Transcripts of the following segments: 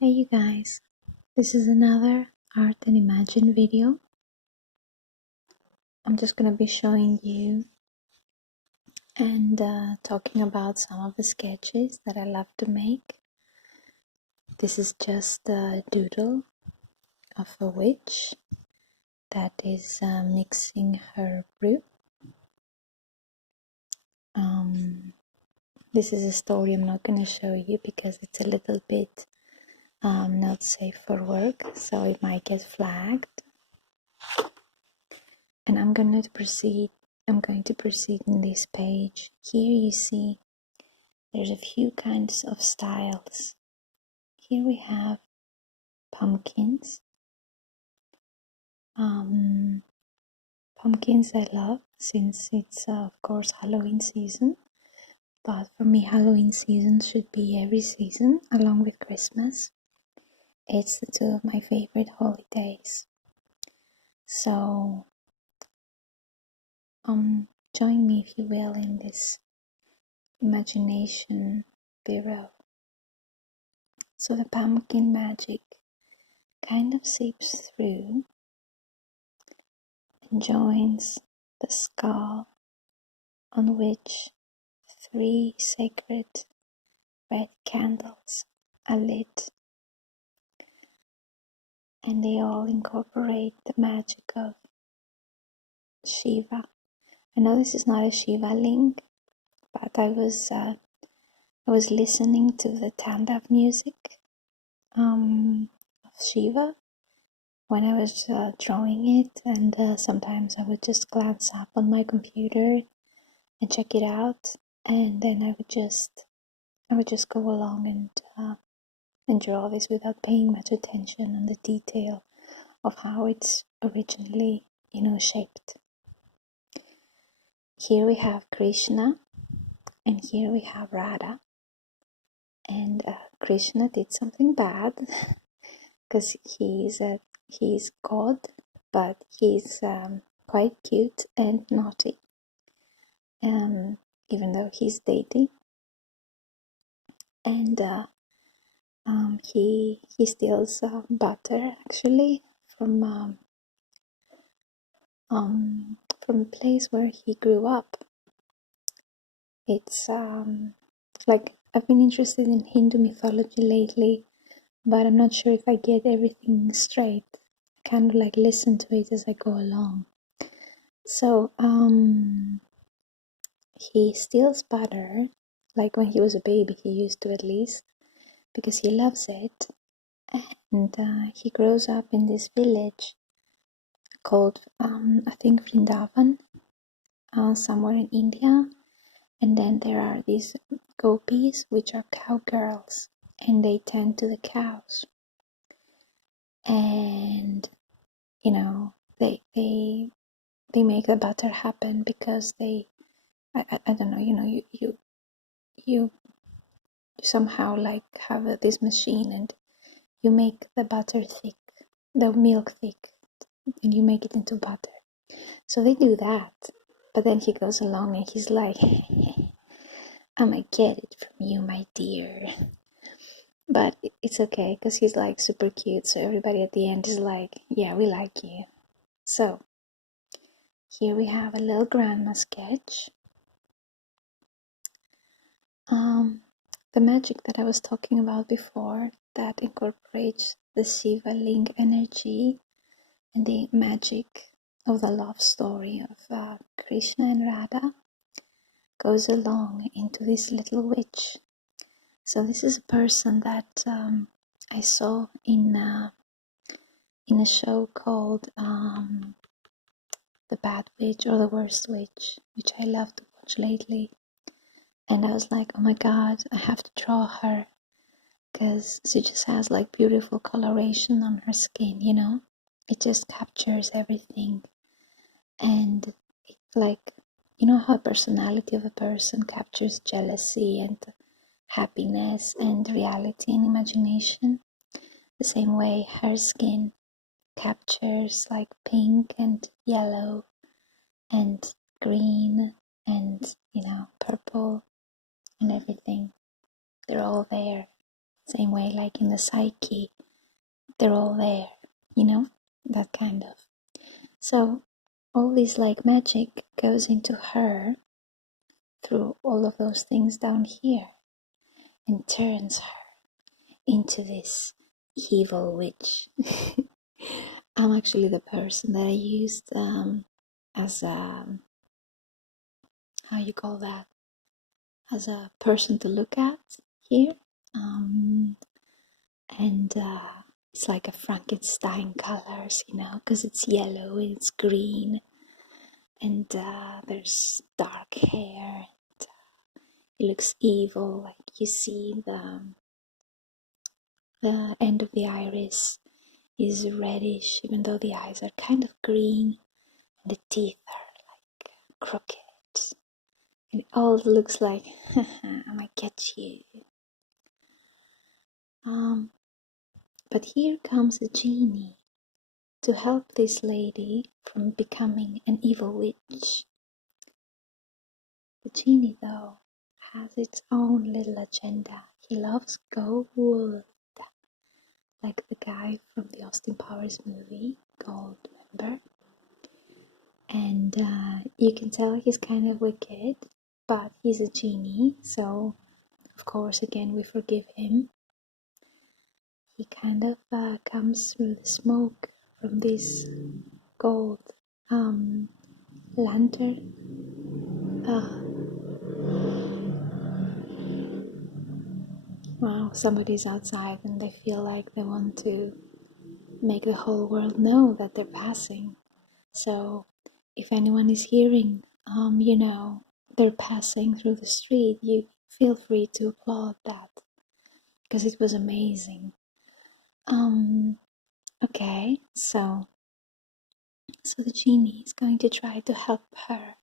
Hey you guys, this is another Art and Imagine video. I'm just gonna be showing you and talking about some of the sketches that I love to make. This is just a doodle of a witch that is mixing her brew. This is a story I'm not gonna show you because it's a little bit not safe for work, so it might get flagged. And I'm going to proceed in this page. Here you see there's a few kinds of styles. Here we have pumpkins. Pumpkins I love since it's of course Halloween season, but for me Halloween season should be every season along with Christmas. It's the two of my favorite holidays. So join me if you will in this imagination bureau. So the pumpkin magic kind of seeps through and joins the skull on which 3 sacred red candles are lit, and they all incorporate the magic of Shiva. I know this is not a Shiva link, but I was listening to the Tandav music of Shiva when I was drawing it, and sometimes I would just glance up on my computer and check it out, and then I would just go along and draw this without paying much attention on the detail of how it's originally, shaped. Here we have Krishna, and here we have Radha, and Krishna did something bad because he's God, but he's quite cute and naughty, even though he's deity. And he steals butter actually from the place where he grew up. It's like I've been interested in Hindu mythology lately, but I'm not sure if I get everything straight. I kind of like listen to it as I go along. So he steals butter, like when he was a baby he used to, at least, because he loves it. And he grows up in this village called, I think, Vrindavan, somewhere in India. And then there are these gopis, which are cowgirls, and they tend to the cows. And, they make the butter happen because I don't know, you somehow like have this machine and you make the butter thick, the milk thick, and you make it into butter. So they do that, but then he goes along and he's like, I'm gonna get it from you, my dear. But it's okay because he's like super cute, so everybody at the end is like, yeah, we like you. So here we have a little grandma sketch. The magic that I was talking about before, that incorporates the Shiva link energy and the magic of the love story of Krishna and Radha, goes along into this little witch. So this is a person that I saw in a show called The Bad Witch or The Worst Witch, which I love to watch lately. And I was like, oh my god, I have to draw her, because she just has like beautiful coloration on her skin, it just captures everything. And it, like, how a personality of a person captures jealousy and happiness and reality and imagination, the same way her skin captures like pink and yellow and green and purple and everything. They're all there Same way, like in the psyche, they're all there, you know, that kind of. So all this like magic goes into her through all of those things down here and turns her into this evil witch. I'm actually the person that I used as a, how you call that, as a person to look at here. And it's like a Frankenstein colors, you know, because it's yellow and it's green, and there's dark hair. And, it looks evil, like you see the end of the iris is reddish, even though the eyes are kind of green, and the teeth are like crooked. And it all looks like, I might get you. But here comes a genie to help this lady from becoming an evil witch. The genie, though, has its own little agenda. He loves gold, like the guy from the Austin Powers movie, Gold, remember? And you can tell he's kind of wicked, but he's a genie, so of course, again, we forgive him. He kind of comes through the smoke from this gold lantern. Wow, somebody's outside and they feel like they want to make the whole world know that they're passing. So if anyone is hearing, you know, they're passing through the street, you feel free to applaud that because it was amazing. Okay, so the genie is going to try to help her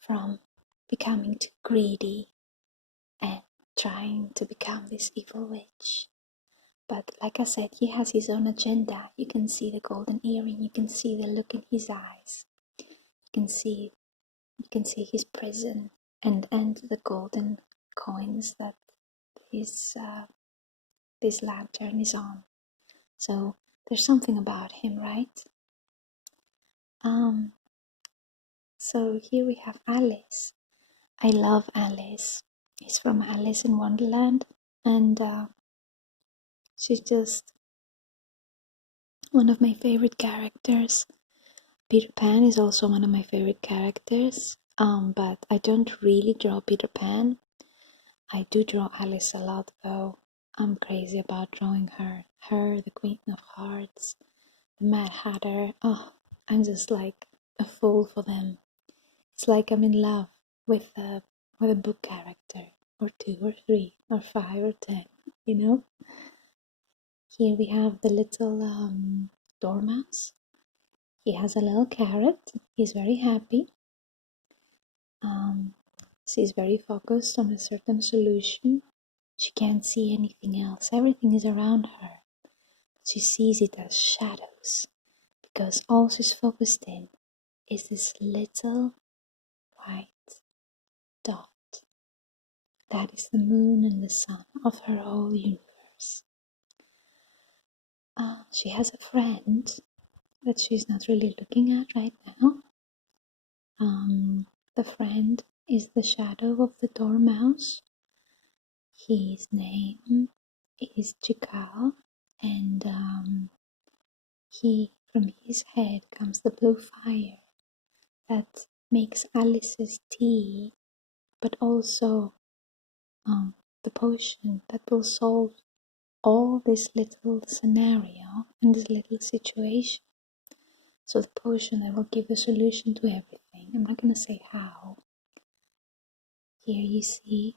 from becoming too greedy and trying to become this evil witch. But like I said, he has his own agenda. You can see the golden earring, you can see the look in his eyes, you can see his prison and the golden coins that his this lantern is on. So there's something about him, right? So here we have Alice. I love Alice. It's from Alice in Wonderland, and she's just one of my favorite characters. Peter Pan is also one of my favorite characters, but I don't really draw Peter Pan. I do draw Alice a lot, though. I'm crazy about drawing her. Her, the Queen of Hearts, the Mad Hatter. Oh, I'm just like a fool for them. It's like I'm in love with a book character, or 2 or 3 or 5 or 10, you know? Here we have the little dormouse. He has a little carrot. He's very happy. She's very focused on a certain solution. She can't see anything else. Everything is around her. She sees it as shadows because all she's focused in is this little white dot. That is the moon and the sun of her whole universe. She has a friend that she's not really looking at right now. The friend is the shadow of the dormouse. His name is Chikal, and from his head comes the blue fire that makes Alice's tea, but also the potion that will solve all this little scenario and this little situation. So the potion that will give a solution to everything. I'm not going to say how. Here you see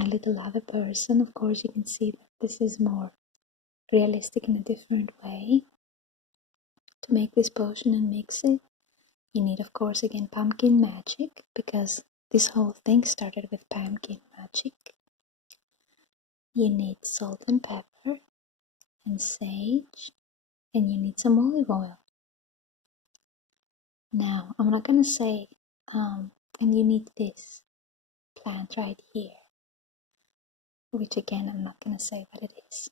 a little other person. Of course, you can see that this is more realistic in a different way. To make this potion and mix it, you need, of course, again, pumpkin magic, because this whole thing started with pumpkin magic. You need salt and pepper and sage, and you need some olive oil. Now, I'm not going to say, and you need this plant right here. which again I'm not gonna say what it is.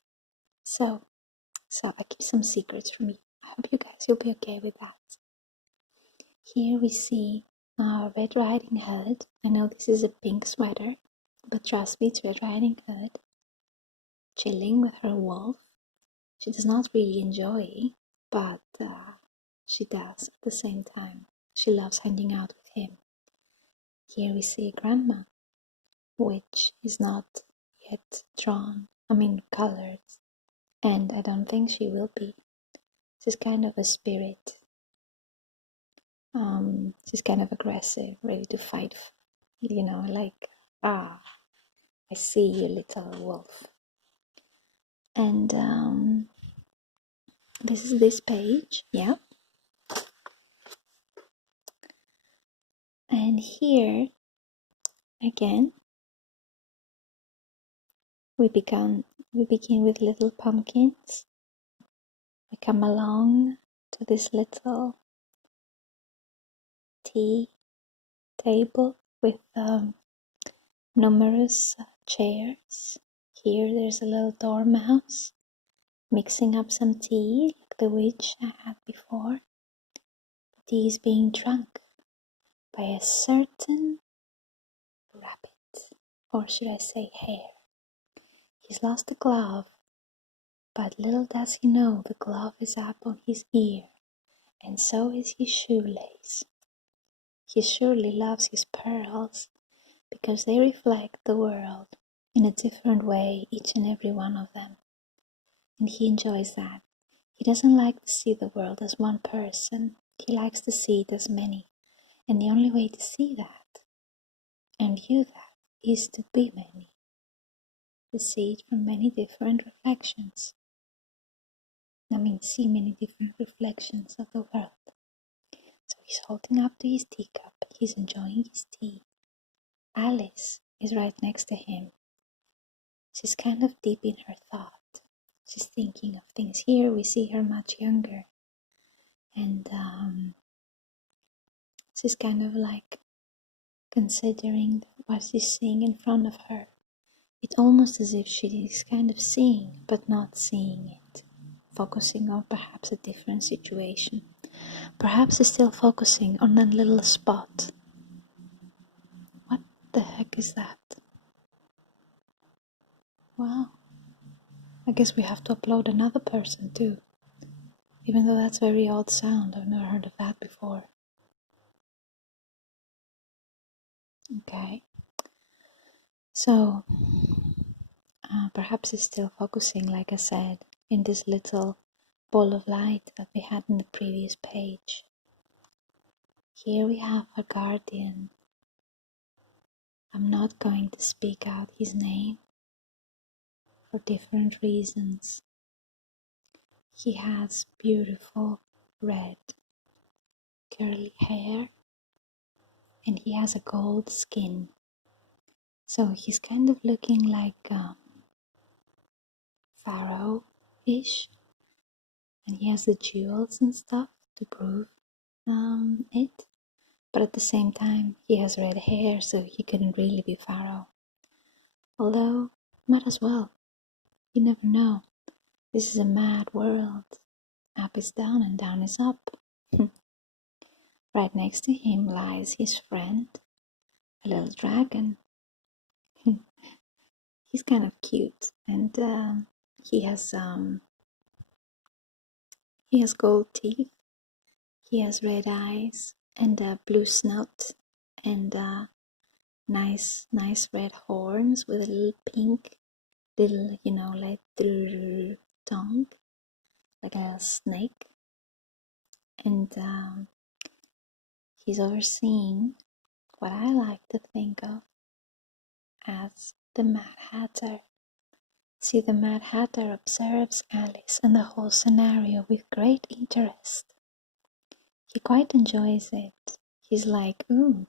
So I keep some secrets from you. I hope you guys will be okay with that. Here we see Red Riding Hood. I know this is a pink sweater, but trust me, it's Red Riding Hood, chilling with her wolf. She does not really enjoy, but she does at the same time. She loves hanging out with him. Here we see Grandma, which is not yet colored, and I don't think she will be. She's kind of a spirit. She's kind of aggressive, ready to fight, like, I see you, little wolf. And this is this page, yeah. And here, again, we begin with little pumpkins. We come along to this little tea table with numerous chairs. Here there's a little dormouse mixing up some tea, like the witch I had before. The tea is being drunk by a certain rabbit, or should I say hare. He's lost a glove, but little does he know the glove is up on his ear, and so is his shoelace. He surely loves his pearls, because they reflect the world in a different way, each and every one of them. And he enjoys that. He doesn't like to see the world as one person. He likes to see it as many. And the only way to see that and view that is to be many. To see it from many different reflections. See many different reflections of the world. So he's holding up to his teacup. He's enjoying his tea. Alice is right next to him. She's kind of deep in her thought. She's thinking of things. Here we see her much younger. And she's kind of like considering what she's seeing in front of her. It's almost as if she is kind of seeing, but not seeing it. Focusing on perhaps a different situation. Perhaps she's still focusing on that little spot. What the heck is that? Wow. I guess we have to upload another person too. Even though that's a very odd sound. I've never heard of that before. Okay. So, perhaps it's still focusing, like I said, in this little ball of light that we had in the previous page. Here we have a guardian. I'm not going to speak out his name for different reasons. He has beautiful red curly hair and he has a gold skin. So he's kind of looking like Pharaoh-ish, and he has the jewels and stuff to prove it. But at the same time, he has red hair, so he couldn't really be Pharaoh. Although, might as well. You never know. This is a mad world. Up is down and down is up. Right next to him lies his friend, a little dragon. He's kind of cute, and he has gold teeth. He has red eyes and a blue snout and nice red horns with a little pink, like tongue, like a snake. And he's overseeing what I like to think of as the Mad Hatter. See, the Mad Hatter observes Alice and the whole scenario with great interest. He quite enjoys it. He's like, ooh,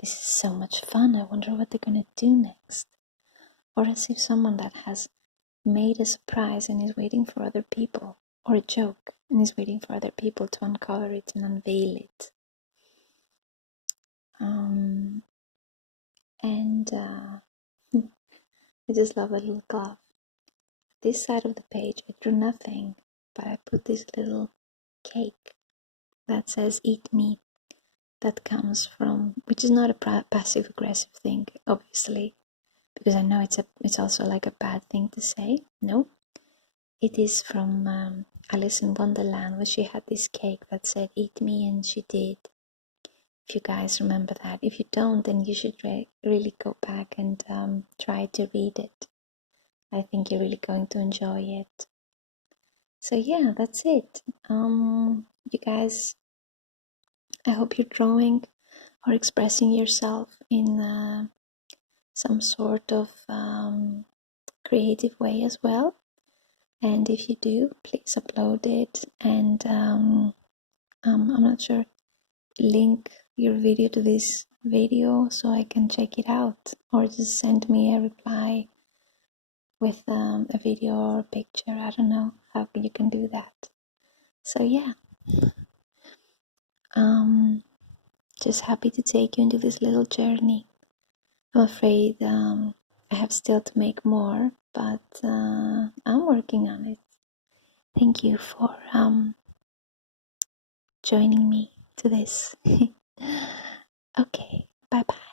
this is so much fun. I wonder what they're gonna do next. Or as if someone that has made a surprise and is waiting for other people, or a joke and is waiting for other people to uncover it and unveil it. And I just love the little glove. This side of the page, I drew nothing, but I put this little cake that says "Eat me." That comes from, which is not a passive aggressive thing, obviously, because I know it's also like a bad thing to say. No, it is from Alice in Wonderland, where she had this cake that said "Eat me," and she did. If you guys remember that. If you don't, then you should really go back and try to read it. I think you're really going to enjoy it. So yeah, that's it. You guys, I hope you're drawing or expressing yourself in some sort of creative way as well. And if you do, please upload it. And I'm not sure, link your video to this video so I can check it out, or just send me a reply with a video or a picture. I don't know how you can do that. So yeah, just happy to take you into this little journey. I'm afraid I have still to make more, but I'm working on it. Thank you for joining me to this. Okay, bye bye.